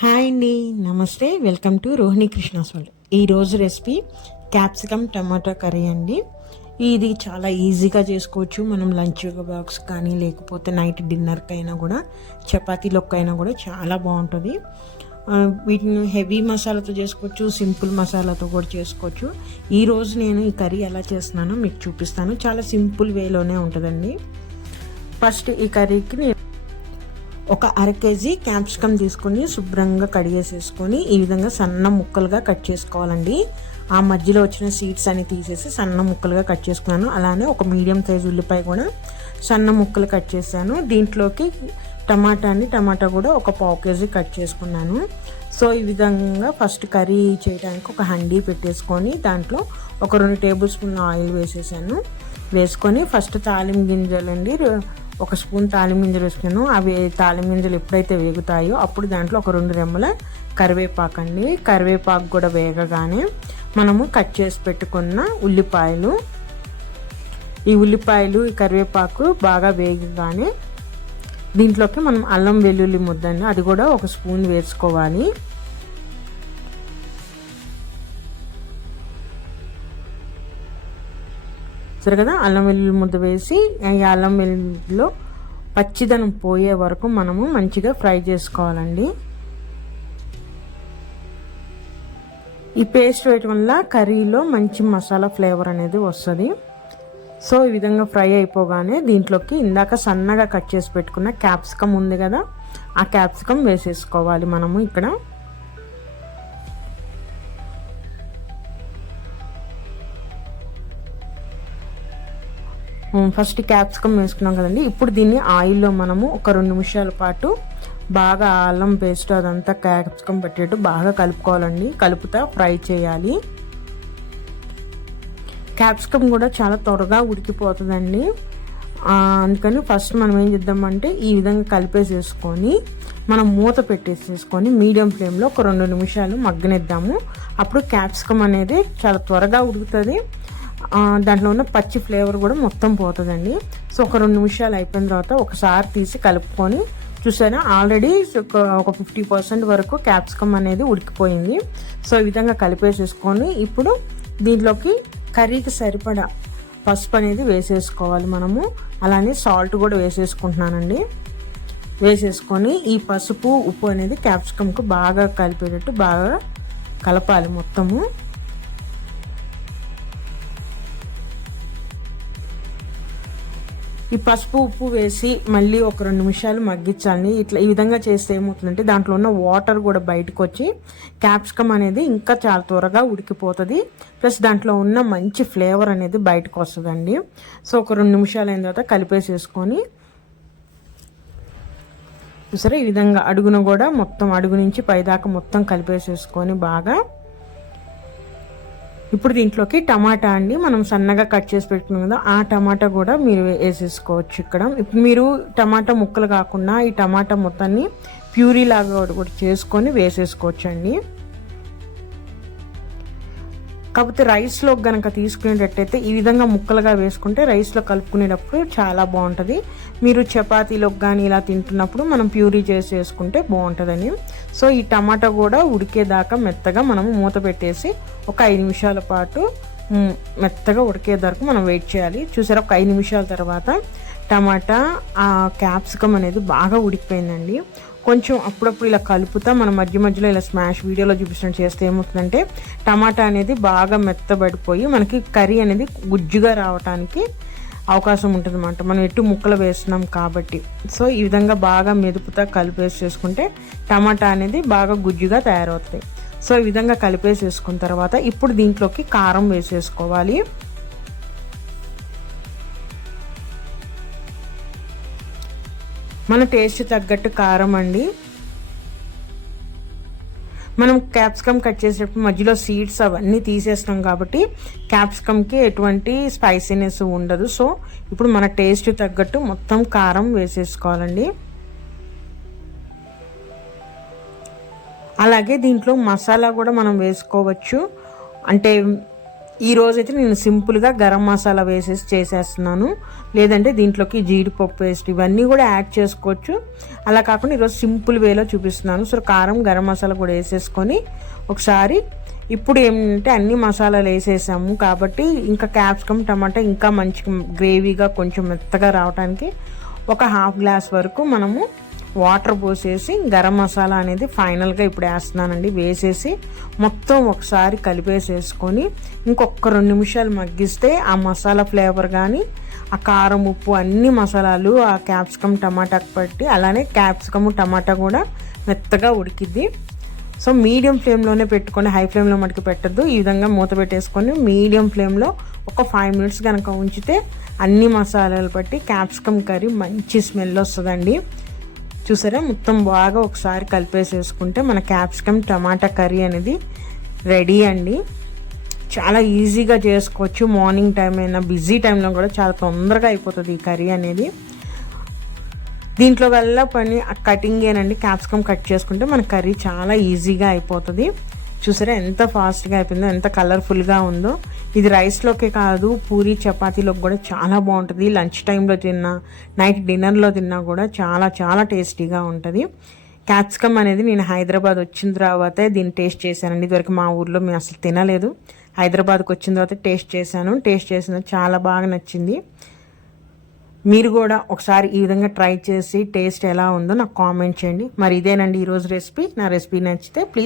Hi అండి నమస్తే. Welcome to Rohini Krishna's world ఈరోజు రెసిపీ క్యాప్సికమ్ టమాటా కర్రీ అండి. ఇది చాలా ఈజీగా చేసుకోవచ్చు. మనం లంచ్ బాక్స్ కానీ లేకపోతే నైట్ డిన్నర్కి అయినా కూడా చపాతీలోకి అయినా కూడా చాలా బాగుంటుంది. వీటిని హెవీ మసాలాతో చేసుకోవచ్చు సింపుల్ మసాలాతో కూడా చేసుకోవచ్చు. ఈరోజు నేను ఈ కర్రీ ఎలా చేస్తున్నానో మీకు చూపిస్తాను. చాలా సింపుల్ వేలోనే ఉంటుందండి. ఫస్ట్ ఈ కర్రీకి నేను ఒక అర కేజీ క్యాప్సికమ్ తీసుకొని శుభ్రంగా కడిగేసేసుకొని ఈ విధంగా సన్న ముక్కలుగా కట్ చేసుకోవాలండి. ఆ మధ్యలో వచ్చిన సీడ్స్ అని తీసేసి సన్న ముక్కలుగా కట్ చేసుకున్నాను. అలానే ఒక మీడియం సైజ్ ఉల్లిపాయ కూడా సన్న ముక్కలు కట్ చేశాను. దీంట్లోకి టమాటాని టమాటా కూడా ఒక పావు కేజీ కట్ చేసుకున్నాను. సో ఈ విధంగా ఫస్ట్ కర్రీ చేయడానికి ఒక హండీ పెట్టేసుకొని దాంట్లో ఒక రెండు టేబుల్ స్పూన్ ఆయిల్ వేసేసాను. వేసుకొని ఫస్ట్ తాలిం గింజలండి. ఒక స్పూన్ తాలిమింజలు వేసుకున్నాను. అవి తాలిమింజలు ఎప్పుడైతే వేగుతాయో అప్పుడు దాంట్లో ఒక రెండు రెమ్మల కరివేపాకు అండి. కరివేపాకు కూడా వేగగానే మనము కట్ చేసి పెట్టుకున్న ఉల్లిపాయలు. ఈ ఉల్లిపాయలు ఈ కరివేపాకు బాగా వేగగానే దీంట్లోకి మనం అల్లం వెల్లుల్లి ముద్దండి. అది కూడా ఒక స్పూన్ వేసుకోవాలి. చూసారు కదా అల్లం వెల్లుల్లి ముద్ద వేసి ఈ అల్లం వెల్లుల్లిలో పచ్చిదనం పోయే వరకు మనము మంచిగా ఫ్రై చేసుకోవాలండి. ఈ పేస్ట్ వేయటం వల్ల కర్రీలో మంచి మసాలా ఫ్లేవర్ అనేది వస్తుంది. సో ఈ విధంగా ఫ్రై అయిపోగానే దీంట్లోకి ఇందాక సన్నగా కట్ చేసి పెట్టుకున్న క్యాప్సికమ్ ఉంది కదా ఆ క్యాప్సికమ్ వేసేసుకోవాలి మనము ఇక్కడ. ఫస్ట్ క్యాప్సికమ్ వేసుకున్నాం కదండి. ఇప్పుడు దీన్ని ఆయిల్లో మనము ఒక రెండు నిమిషాల పాటు బాగా అల్లం పేస్ట్ అదంతా క్యాప్సికమ్ పెట్టేట్టు బాగా కలుపుకోవాలండి. కలుపుతా ఫ్రై చేయాలి. క్యాప్సికమ్ కూడా చాలా త్వరగా ఉడికిపోతుందండి. అందుకని ఫస్ట్ మనం ఏం చేద్దామంటే ఈ విధంగా కలిపేసేసుకొని మనం మూత పెట్టేసేసుకొని మీడియం ఫ్లేమ్లో ఒక రెండు నిమిషాలు మగ్గనిద్దాము. అప్పుడు క్యాప్సికమ్ అనేది చాలా త్వరగా ఉడుకుతుంది. దాంట్లో ఉన్న పచ్చి ఫ్లేవర్ కూడా మొత్తం పోతుందండి. సో ఒక రెండు నిమిషాలు అయిపోయిన తర్వాత ఒకసారి తీసి కలుపుకొని చూసారా? ఆల్రెడీ ఒక ఒక ఫిఫ్టీ పర్సెంట్ వరకు క్యాప్సికమ్ అనేది ఉడికిపోయింది. సో ఈ విధంగా కలిపేసేసుకొని ఇప్పుడు దీంట్లోకి కర్రీకి సరిపడా పసుపు అనేది వేసేసుకోవాలి మనము. అలానే సాల్ట్ కూడా వేసేసుకుంటున్నానండి. వేసేసుకొని ఈ పసుపు ఉప్పు అనేది క్యాప్సికమ్కు బాగా కలిపేటట్టు బాగా కలపాలి మొత్తము. ఈ పసుపు ఉప్పు వేసి మళ్ళీ ఒక రెండు నిమిషాలు మగ్గించాలని ఇట్లా ఈ విధంగా చేస్తే ఏమవుతుందంటే దాంట్లో ఉన్న వాటర్ కూడా బయటకు వచ్చి క్యాప్సికమ్ అనేది ఇంకా చాలా త్వరగా ఉడికిపోతుంది. ప్లస్ దాంట్లో ఉన్న మంచి ఫ్లేవర్ అనేది బయటకు వస్తుందండి సో ఒక రెండు నిమిషాలు అయిన తర్వాత కలిపేసేసుకొని సరే ఈ విధంగా అడుగున కూడా మొత్తం అడుగు నుంచి పైదాకా మొత్తం కలిపేసేసుకొని బాగా ఇప్పుడు దీంట్లోకి టమాటా అండి. మనం సన్నగా కట్ చేసి పెట్టుకున్నాం కదా ఆ టమాటా కూడా మీరు వేసేసుకోవచ్చు ఇక్కడ. ఇప్పుడు మీరు టమాటా ముక్కలు కాకుండా ఈ టమాటా మొత్తాన్ని ప్యూరీ లాగా కూడా చేసుకొని వేసేసుకోవచ్చు అండి కాకపోతే రైస్లో కనుక తీసుకునేటట్టయితే ఈ విధంగా ముక్కలుగా వేసుకుంటే రైస్లో కలుపుకునేటప్పుడు చాలా బాగుంటుంది. మీరు చపాతీలోకి కానీ ఇలా తింటున్నప్పుడు మనం ప్యూరీ చేసి వేసుకుంటే బాగుంటుందని. సో ఈ టమాటా కూడా ఉడికేదాకా మెత్తగా మనము మూత పెట్టేసి ఒక ఐదు నిమిషాల పాటు మెత్తగా ఉడికే ఉడికేదాకా మనం వెయిట్ చేయాలి. చూసారా? ఒక ఐదు నిమిషాల తర్వాత టమాటా ఆ క్యాప్సికమ్ అనేది బాగా ఉడికిపోయిందండి. కొంచెం అప్పుడప్పుడు ఇలా కలుపుతా. మన మధ్య మధ్యలో ఇలా స్మాష్ వీడియోలో చూపిస్తున్నట్టు చేస్తే ఏమవుతుందంటే టమాటా అనేది బాగా మెత్తబడిపోయి మనకి కర్రీ అనేది గుజ్జుగా రావడానికి అవకాశం ఉంటుంది అనమాట మనం ఎటు ముక్కలు వేస్తున్నాం కాబట్టి. సో ఈ విధంగా బాగా మెదుపుతా కలిపేసి చేసుకుంటే టమాటా అనేది బాగా గుజ్జుగా తయారవుతాయి సో ఈ విధంగా కలిపేసి వేసుకున్న తర్వాత ఇప్పుడు దీంట్లోకి కారం వేసేసుకోవాలి. మన టేస్ట్ తగ్గట్టు కారం అండి. మనం క్యాప్సికమ్ కట్ చేసేటప్పుడు మధ్యలో సీడ్స్ అవన్నీ తీసేస్తాం కాబట్టి క్యాప్సికమ్కి ఎటువంటి స్పైసీనెస్ ఉండదు. సో ఇప్పుడు మన టేస్ట్ తగ్గట్టు మొత్తం కారం వేసేసుకోవాలండి. అలాగే దీంట్లో మసాలా కూడా మనం వేసుకోవచ్చు. అంటే ఈరోజు అయితే నేను సింపుల్గా గరం మసాలా వేసేసి చేసేస్తున్నాను. లేదంటే దీంట్లోకి జీడిపప్పు పేస్ట్ ఇవన్నీ కూడా యాడ్ చేసుకోవచ్చు. అలా కాకుండా ఈరోజు సింపుల్ వేలో చూపిస్తున్నాను. సో కారం గరం మసాలా కూడా వేసేసుకొని ఒకసారి ఇప్పుడు ఏంటంటే అన్ని మసాలాలు వేసేసాము కాబట్టి ఇంకా క్యాప్సికమ్ టమాటా ఇంకా మంచి గ్రేవీగా కొంచెం మెత్తగా రావడానికి ఒక హాఫ్ గ్లాస్ వరకు మనము వాటర్ పోసేసి గరం మసాలా అనేది ఫైనల్గా ఇప్పుడు వేస్తున్నానండి. వేసేసి మొత్తం ఒకసారి కలిపేసేసుకొని ఇంకొక రెండు నిమిషాలు మగ్గిస్తే ఆ మసాలా ఫ్లేవర్ కానీ ఆ కారం ఉప్పు అన్ని మసాలాలు ఆ క్యాప్సికమ్ టమాటాకు పట్టి అలానే క్యాప్సికమ్ టమాటా కూడా మెత్తగా ఉడికిద్ది. సో మీడియం ఫ్లేమ్లోనే పెట్టుకొని హై ఫ్లేమ్లో మటుకు పెట్టద్దు. ఈ విధంగా మూత పెట్టేసుకొని మీడియం ఫ్లేమ్లో ఒక ఫైవ్ మినిట్స్ కనుక ఉంచితే అన్ని మసాలాలు పట్టి క్యాప్సికమ్ కర్రీ మంచి స్మెల్ వస్తుందండి. చూసారా? మొత్తం బాగా ఒకసారి కలిపేసేసుకుంటే మన క్యాప్సికమ్ టమాటా కర్రీ అనేది రెడీ అండి. చాలా ఈజీగా చేసుకోవచ్చు. మార్నింగ్ టైం అయినా బిజీ టైంలో కూడా చాలా తొందరగా అయిపోతుంది ఈ కర్రీ అనేది. దీంట్లో వల్ల పని కటింగ్ ఏనండి. క్యాప్సికమ్ కట్ చేసుకుంటే మన కర్రీ చాలా ఈజీగా అయిపోతుంది. చూసారా ఎంత ఫాస్ట్గా అయిపోయిందో ఎంత కలర్ఫుల్గా ఉందో. ఇది రైస్లోకే కాదు పూరి చపాతీలోకి కూడా చాలా బాగుంటుంది. లంచ్ టైంలో తిన్నా నైట్ డిన్నర్లో తిన్నా కూడా చాలా చాలా టేస్టీగా ఉంటుంది. క్యాప్సికమ్ అనేది నేను హైదరాబాద్ వచ్చిన తర్వాతే దీన్ని టేస్ట్ చేశానండి. ఇదివరకు మా ఊర్లో మేము అసలు తినలేదు. హైదరాబాద్కి వచ్చిన తర్వాత టేస్ట్ చేశాను. టేస్ట్ చేసిన చాలా బాగా నచ్చింది. మీరు కూడా ఒకసారి ఈ విధంగా ట్రై చేసి టేస్ట్ ఎలా ఉందో నాకు కామెంట్ చేయండి. మరి ఇదేనండి ఈరోజు రెసిపీ నా రెసిపీ నచ్చితే ప్లీజ్